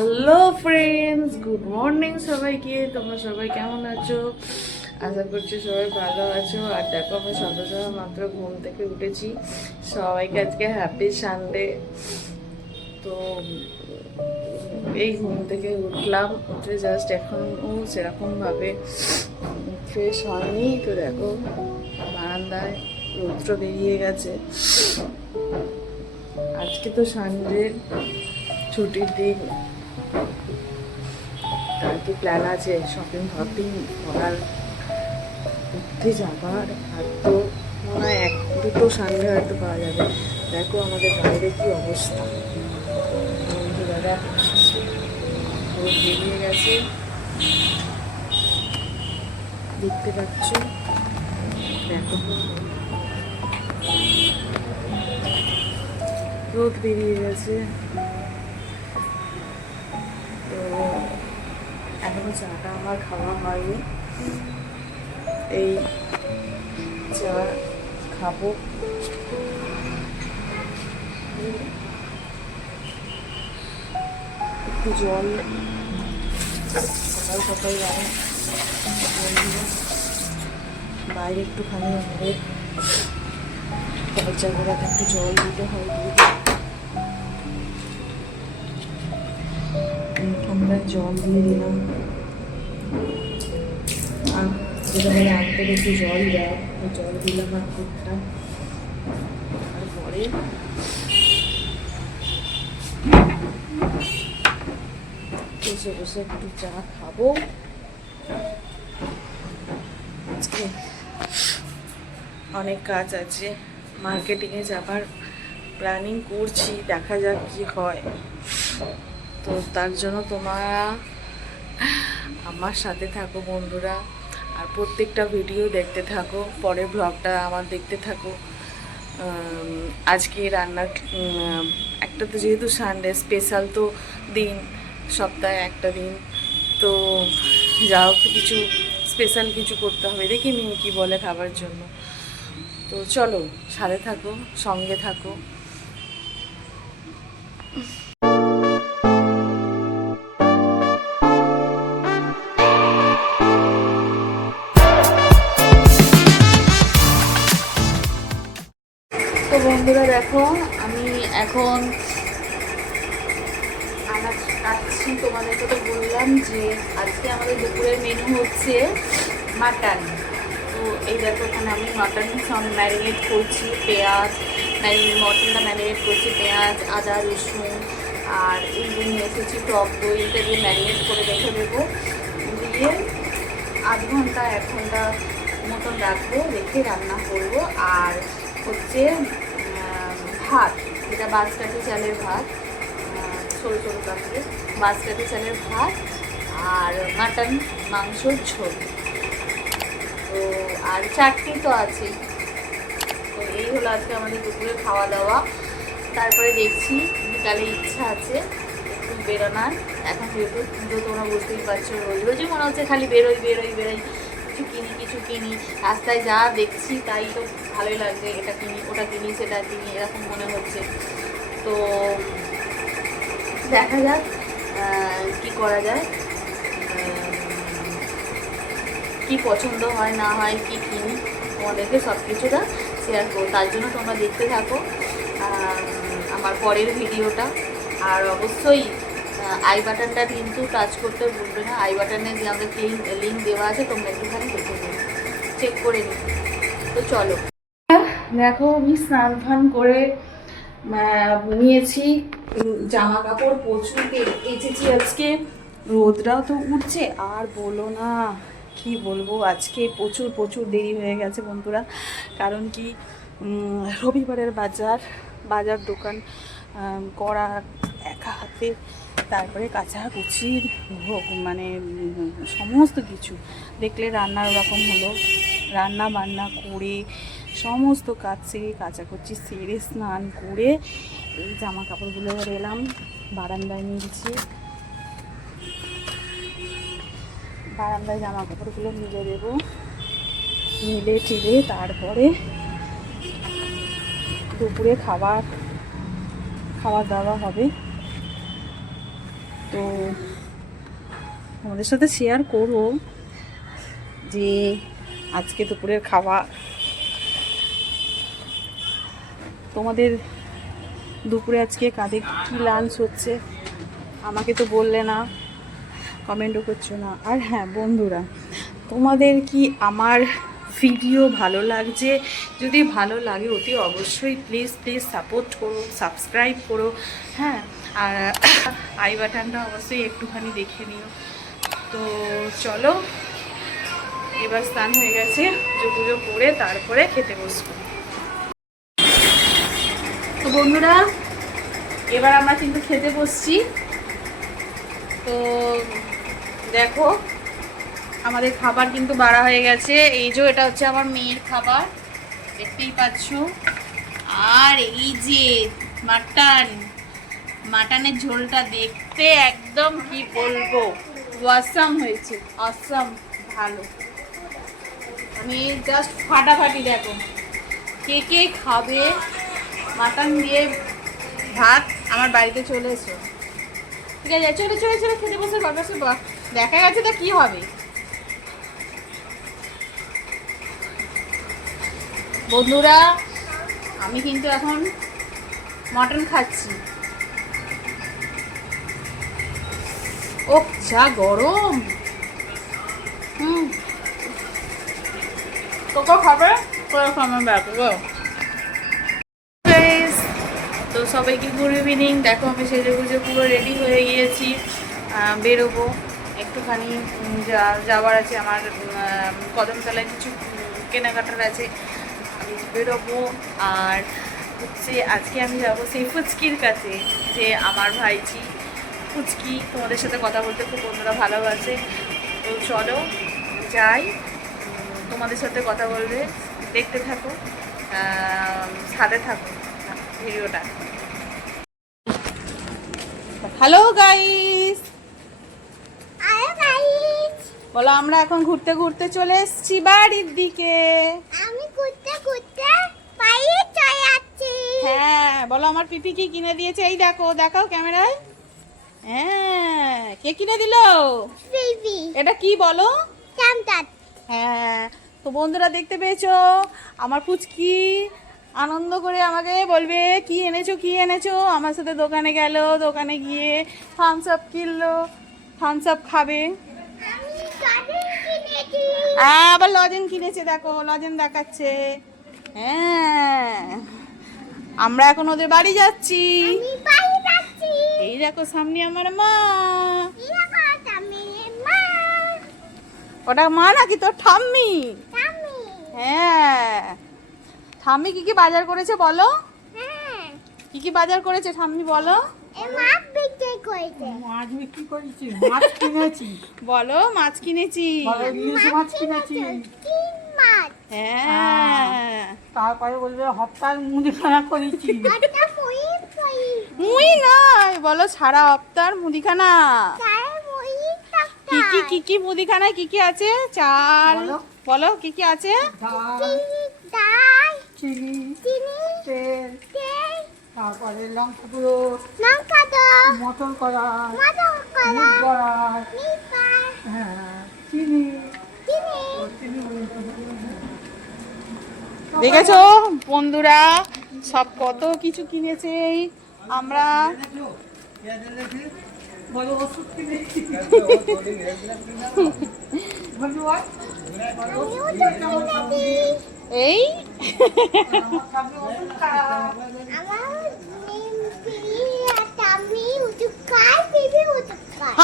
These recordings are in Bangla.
হ্যালো ফ্রেন্ডস, গুড মর্নিং সবাইকে। তোমরা সবাই কেমন আছো? আশা করছি সবাই ভালো আছো। আর দেখো, আমি সবে সবে মাত্র ঘুম থেকে উঠেছি। সবাইকে আজকে হ্যাপি সানডে। তো এই ঘুম থেকে উঠলাম, উঠে জাস্ট এখনও সেরকমভাবে ফ্রেশ হয়নি। তো দেখো, বারান্দায় রৌদ্র বেরিয়ে গেছে। আজকে তো সানডে, ছুটির দিন। আর কি প্ল্যান আছে শপিং করার, ঘুরতে যাবার। আর তো মনে হয় এক দুটো সানডে হয়তো পাওয়া যাবে। দেখো আমাদের বাইরে কি অবস্থা। দাদা রোদ বেরিয়ে গেছে, দেখতে পাচ্ছ। দেখো রোদ বেরিয়ে গেছে। তো এখনো চাটা আমার খাওয়া হয়নি, এই চা খাবো। একটু জল সকাল সকাল যাবে বাইরে, একটুখানি আমাদের দরজা গোড়াতে একটু জল দিতে হয়। আমরা জল দিয়ে দিলাম, আর যেটা মানে আনতে একটু জল দেয়, জল দিলাম আর কুটটা। তারপরে বসে বসে একটু চা খাবো। আজকে অনেক কাজ আছে, মার্কেটিংয়ে যাবার প্ল্যানিং করছি, দেখা যাক কি হয়। তো তার জন্য তোমরা আমার সাথে থাকো বন্ধুরা, আর প্রত্যেকটা ভিডিও দেখতে থাকো, পরের ব্লগটা আমার দেখতে থাকো। আজকে রান্নার একটা তো যেহেতু সানডে স্পেশাল তো দিন, সপ্তাহে একটা দিন, তো যা হোক কিছু স্পেশাল কিছু করতে হবে। দেখি মেয়ে কী বলে খাবার জন্য। তো চলো সাথে থাকো, সঙ্গে থাকো। তো বন্ধুরা দেখো, আমি এখন আনাজ কাটছি। তোমাদেরকে তো বললাম যে আজকে আমাদের দুপুরের মেনু হচ্ছে মাটন। তো এই দেখো, এখানে আমি মাটন সব ম্যারিনেট করছি, পেঁয়াজ মটনটা ম্যারিনেট করছি, পেঁয়াজ, আদা, রসুন, আর এই যে নিয়ে এসেছি টক দই, এটা দিয়ে ম্যারিনেট করে রেখে দেবো। দিয়ে আধ ঘন্টা 1 ঘন্টা মতন রাখবো, রেখে রান্না করব। আর হচ্ছে ভাত, যেটা বাঁশকাঠি চালের ভাত, ছোটো ছোটো কাপড়ে বাঁশকাঠি চালের ভাত, আর মাটন মাংসর ঝোল। তো আর চাটনি তো আছেই। তো এই হলো আজকে আমাদের দুপুরে খাওয়া দাওয়া। তারপরে দেখছি বিকালে ইচ্ছা আছে একটু বেরোনার। এখন যেহেতু পুজো, তোমরা বুঝতেই পারছো, রোজ রোজই মনে হচ্ছে খালি বেরোই, কিছু কিনি। রাস্তায় যা দেখছি তাই তো ভালোই লাগছে, এটা কিনি, ওটা কিনি, সেটা কিনি, এরকম মনে হচ্ছে। তো দেখা যাক কি করা যায়, কি পছন্দ হয় না হয়, কি কিনি, তোমাদেরকে সব কিছুটা শেয়ার করো। তার জন্য তোমরা দেখতে থাকো আমার পরের ভিডিওটা। আর অবশ্যই আই বাটনটা কিন্তু টাচ করতে ভুলবে না। আই বাটনে যে আমাদের লিঙ্ক দেওয়া আছে, তোমরা একটুখানি দেখে নিও, চেক করে নিও। তো চলো দেখো, আমি স্নান ফান করে নিয়েছি, জামা কাপড় প্রচুর কেচেছি আজকে। রোদটাও তো উঠছে, আর বলো না, কি বলবো, আজকে প্রচুর দেরি হয়ে গেছে বন্ধুরা। কারণ কি, রবিবারের বাজার দোকান করা একা হাতে, তারপরে কাচাকুচি মানে সমস্ত কিছু দেখলে রান্নার ওরকম হলো। রান্না বান্না করে সমস্ত কাজ সেরে, কাচাকুচি সেরে, স্নান করে এই জামা কাপড়গুলো এলাম বারান্দায় নিয়েছি। বারান্দায় জামা কাপড়গুলো মিলে দেবো, মিলে টিলে তারপরে দুপুরে খাওয়া দাওয়া হবে। তো আমাদের সাথে শেয়ার করো যে আজকে দুপুরের খাবার। তোমাদের দুপুরে আজকে কাদের কী লাঞ্চ হচ্ছে আমাকে তো বললে না, কমেন্টও করছো না। আর হ্যাঁ বন্ধুরা, তোমাদের কি আমার ভিডিও ভালো লাগছে? যদি ভালো লাগে অতি অবশ্যই প্লিজ প্লিজ সাপোর্ট করো, সাবস্ক্রাইব করো। হ্যাঁ, আর আই বাটনটা অবশ্যই একটুখানি দেখে নিও। তো চলো, এবার স্নান হয়ে গেছে, পুজো করে তারপরে খেতে বসবো। তো বন্ধুরা, এবার আমরা কিন্তু খেতে বসছি। তো দেখো আমাদের খাবার কিন্তু বাড়া হয়ে গেছে। এই যে এটা হচ্ছে আমার মেয়ের খাবার, দেখতেই পাচ্ছ। আর এই যে মাটনের ঝোলটা দেখতে একদম কি বলবো, অসাম হয়েছে, অসাম ভালো। আমি জাস্ট ফাটাফাটি। দেখো কে কে খাবে মাটন দিয়ে ভাত, আমার বাড়িতে চলে এসো। ঠিক আছে, চলে চলে চলে খেতে বসে দেখা গেছে তো কি হবে। বন্ধুরা, আমি কিন্তু এখন মটন খাচ্ছি। ও যা গরম। তোকে খাবে তো সবাইকে গুড ইভিনিং। দেখো আমি সেজে গুজে পুরো রেডি হয়ে গিয়েছি, বেরোবো একটুখানি। যাওয়ার আছে আমার, কদমতলায় কিছু কেনাকাটার আছে, আমি বেরোবো। আর হচ্ছে আজকে আমি যাবো সেই ফুচকির কাছে, যে আমার ভাইজি ফুচকি তোমাদের সাথে কথা বলতে খুব বন্ধুরা ভালোবাসে। তো চলো যাই, তোমাদের সাথে কথা বলবে, দেখতে থাকো, সাথে থাকো ভিডিওটা। হ্যালো গাইস, বলো আমরা এখন ঘুরতে ঘুরতে চলে এসেছি বাড়ির দিকে। আমি ঘুরতে ঘুরতে পায়ে চলে যাচ্ছি। হ্যাঁ বলো আমার পিপি কি কিনে দিয়েছে, এই দেখো, দেখাও ক্যামেরায়। হ্যাঁ, কে কিনে দিল? বেবি। এটা কি বলো? চামচাট। হ্যাঁ, তো বন্ধুরা দেখতে পেয়েছো আমার পুচকি আনন্দ করে আমাকে বলবে কি এনেছো কি এনেছো। আমার সাথে দোকানে গেল, দোকানে গিয়ে থামস আপ কিনলো, থামস আপ খাবে। আমি গাড়ি কিনেছি। আবার লজেন কিনেছে, দেখো লজেন দেখাচ্ছে। হ্যাঁ, আমরা এখন ওদের বাড়ি যাচ্ছি। আমি বাড়ি যাচ্ছি। এই দেখো সামনে আমার মা। ওটা মা নাকি তোর ঠাম্মি? হ্যাঁ, ঠাম্মি কি কি বাজার করেছে বলো? কি কি বাজার করেছে ঠাম্মি বলো? মাছ বিক্রি করেছে। মাছ বিক্রি করেছি, মাছ কিনেছি। বলো মাছ কিনেছি। ইলিশ মাছ কিনেছি। মাছ। হ্যাঁ, তারপরে বলবে হপ্তার মুদিখানা করেছি। মুই নাই, বলো সারা হপ্তার মুদিখানা। কি কি কি কি মুদিখানায় কি কি আছে? চাল বলো কি কি আছে? ডাল, চিনি, চিনি, তেল, তেল, তারপরে লঙ্কা গুঁড়ো, লঙ্কা দাও, মটর কড়া, মটর কড়া, মুগ কড়া, মিঠাই, হ্যাঁ চিনি, চিনি। দেখেছো বন্ধুরা, সব কত কিছু কিনেছে আমরা। বলো ওষুধ কিনেছি। বন্ধু বল, এই আমার সামনে ওষুধ খাওয়া। আমার আমি উঠুক খাই, বেবি উঠুক খাই।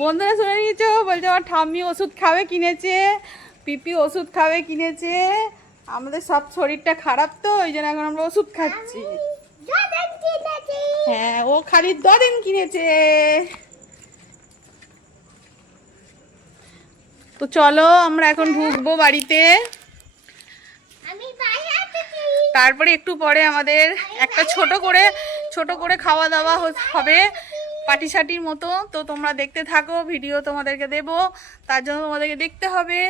বন্ধুরা শুনে নিয়েছো, বলছে আমার ঠাম্মি ওষুধ খাবে কিনেছে, পিপি ওষুধ খাবে কিনেছে। আমাদের সব শরীরটা খারাপ তো, ওই জন্য এখন আমরা ওষুধ খাচ্ছি। হ্যাঁ, ও খালি দদিন কিনেছে। তো চলো আমরা এখন ঢুকবো বাড়িতে। তারপরে একটু পরে আমাদের একটা ছোট করে খাওয়া দাওয়া হবে, পাটি সাটির মতো। তো তোমরা দেখতে থাকো, ভিডিও তোমাদেরকে দেবো, তার জন্য তোমাদেরকে দেখতে হবে।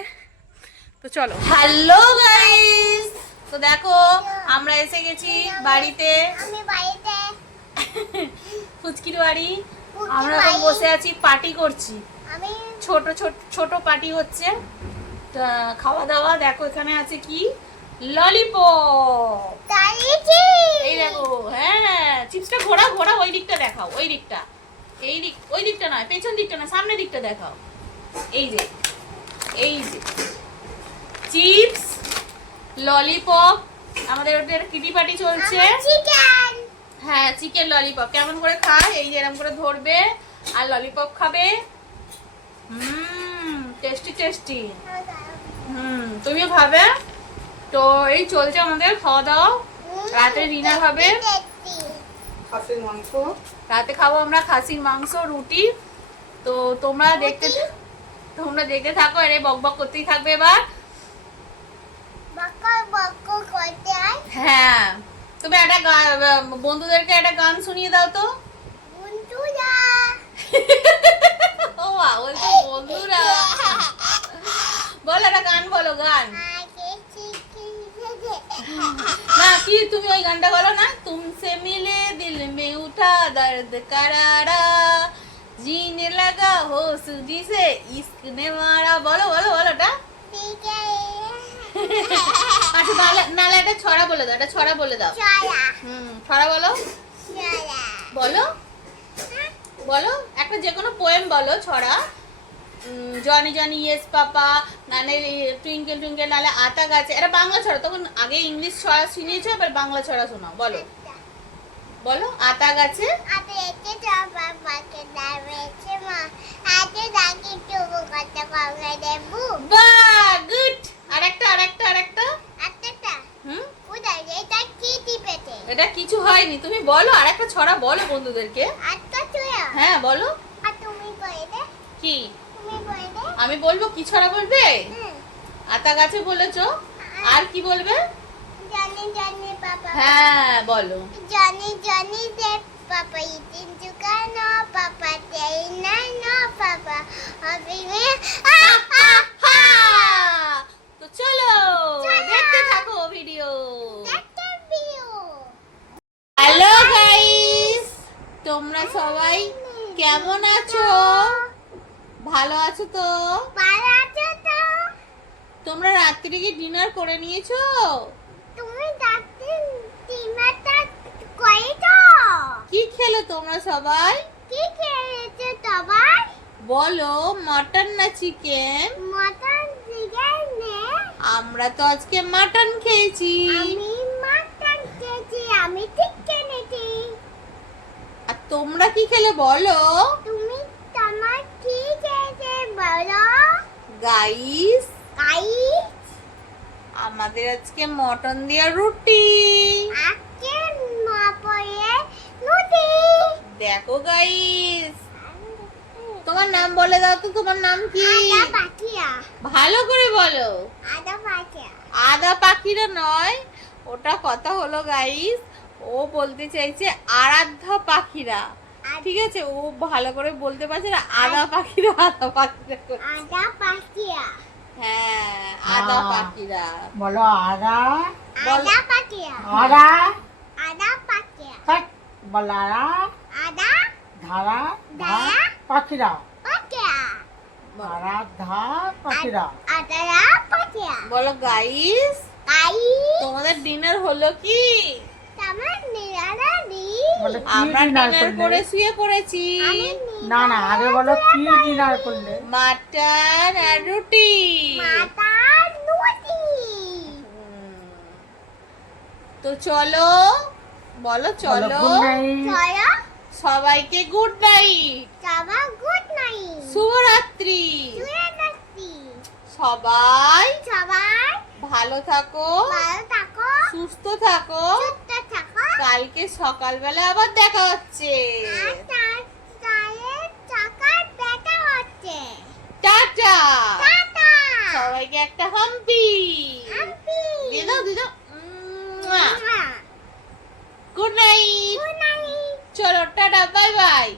তো চলো। হ্যালো গাইস, তো দেখো আমরা এসে গেছি বাড়িতে, আমি বাড়িতে ফুচকির বাড়ি। ফুচকির আমরা এখন বাড়ি। বসে আছি, পার্টি করছি, আমি ছোট ছোট ছোট পার্টি হচ্ছে। তা খাওয়া দাওয়া দেখো, এখানে আছে কি ললিপপ, দাঁড়িয়েছি। এই দেখো। হ্যাঁ, চিপসটা ঘোরা ঘোরা, ওই দিকটা দেখাও, ওই দিকটা, এই দিক, ওই দিকটা নয়, পেছন দিকটা না, সামনের দিকটা দেখাও। এই যে, এই যে চিপস, ললিপপ, আমাদের ওটা কিটি পার্টি চলছে। চিকেন হ্যাঁ, চিকেন ললিপপ কেমন করে খায়, এই যে এরকম করে ধরবে আর ললিপপ খাবে। Tasty tasty. তুমিও খাবে। তো এই চলছে আমাদের খাওয়া দাওয়া, রাতে ডিনার হবে। খাসির মাংস। রাতে খাবো আমরা খাসির মাংস, রুটি। তো তোমরা দেখতে থাকো, এর বক বক করতেই থাকবে এবার। বকর বকর করতে আয় হ্যাঁ, তুমি একটা বন্ধুদেরকে একটা গান শুনিয়ে দাও তো। বন্ধুরা ও মা, বলছো বন্ধুরা। বলো একটা গান, বলো গান। আগে চিকেন না, কি তুমি ওই গানটা বলো না, তুমসে মিলে দিল মে উঠা দর্দ करारा जीने लगा हो सुजी से इश्क ने मारा। বলো বলো বলো ওটা। ঠিক আছে আচ্ছা নালে একটা ছড়া বলে দাও, একটা ছড়া বলে দাও। চলা ছড়া বলো, চলা বলো বলো একটা যে কোনো পোয়েম বলো, ছড়া। জনি জনি ইয়েস পাপা, নালে টুইঙ্কেল টুইঙ্কেল, নালে আতা গাছে। এটা বাংলা ছড়া, তখন আগে ইংলিশ ছড়া শুনিয়েছো, এবার বাংলা ছড়া শোনাও। বলো বলো, আতা গাছে। আতে এতে চাপা পাকে দাঁড়িয়েছে মা আতে ডাকি টুকু কত কমে দেবু বাহ, গুড। আরেকটা আরেকটা আরেকটা। আত্মাটা হুম, কোথায় এটা কি টিপেতে এটা কিছু হয়নি, তুমি বলো আরেকটা ছড়া বলো বন্ধুদেরকে। আত্মা চুয়া হ্যাঁ বলো। আর তুমি কই দে কি তুমি কই দে আমি বলবো, কি ছড়া বলবে? হুম আতা গাছে বলেছো, আর কি বলবে? জানি জানি পাপা হ্যাঁ বলো। জানি জানি দে পাপা ইতিন চুকানো পাপা তেই নাই না পাপা আমি হা! তো চলো চলো। দেখতে থাকো ভিডিও। দেখতে বিও হ্যালো গাইস, তোমরা সবাই কেমন আছো? ভালো আছো তো? ভালো আছো তো তোমরা রাত্রি কি ডিনার করে নিয়েছো? তুমি ডাক্তার টিমাটা কই তো কি খেলে তোমরা সবাই? কি খেয়েছো সবাই বলো, মাটন না চিকেন? মটন চিকেন নে আমরা তো আজকে মাটন খেয়েছি। আমি মটন খেয়েছি আমি চিকেন খেয়েছি আর তোমরা কি খেলে বলো? তুমি তোমার কি খেয়েছে বলো গাইস, কাই আমাদের আজকে মটন দিয়ে রুটি। আজকে মাপয়ে নুটি দেখো গাইস, তোমার নাম বলে দাও তো, তোমার নাম কি? আদা পাখিয়া ভালো করে বলো। আদা পাখিয়া আদা পাখিরা নয়, ওটা কথা হলো গাইস, ও বলতে চাইছে আরাধ্যা পাখিরা। ঠিক আছে, ও ভালো করে বলতে পারছে না, আদা পাখিরা আদা পাখিরা করে। আদা পাখিয়া হ্যাঁ, আদা পাখিরা। বলো আদা আদা পাখিয়া আদা আদা পাখিয়া কাট বলারা আদা ধারা ধা ধারা পাখিরা পাখিয়া ধারা ধা পাখিরা আদা পাখিয়া বলো গাইস, কাই তোমাদের ডিনার হলো কি? তোমার নিরালা দি বলে কি আমরা ডিনার ডিনার করে করলে? শুয়ে পড়েছি। আমি না না আগে বলো কি ডিনার করলে? মাটন আর রুটি। মাতা নুটি তো চলো, বলো চলো, গুড নাইট। চলো সবাইকে গুড নাইট, সবাই গুড নাইট শুভরাত্রি। শুয়ে নাকি সবাই সবাই ভালো থাকো, ভালো থাকো সুস্থ থাকো। সুস্থ থাকো কালকে সকালবেলা আবার দেখা হচ্ছে। আর তার চায়ে চাকার দেখা হচ্ছে টাটা। টাটা সবাইকে একটা হাম্পি হ্যাপি দিয়ে দাও, দিয়ে দাও। Good night. গুড নাইট চলো টাটা, বাই বাই।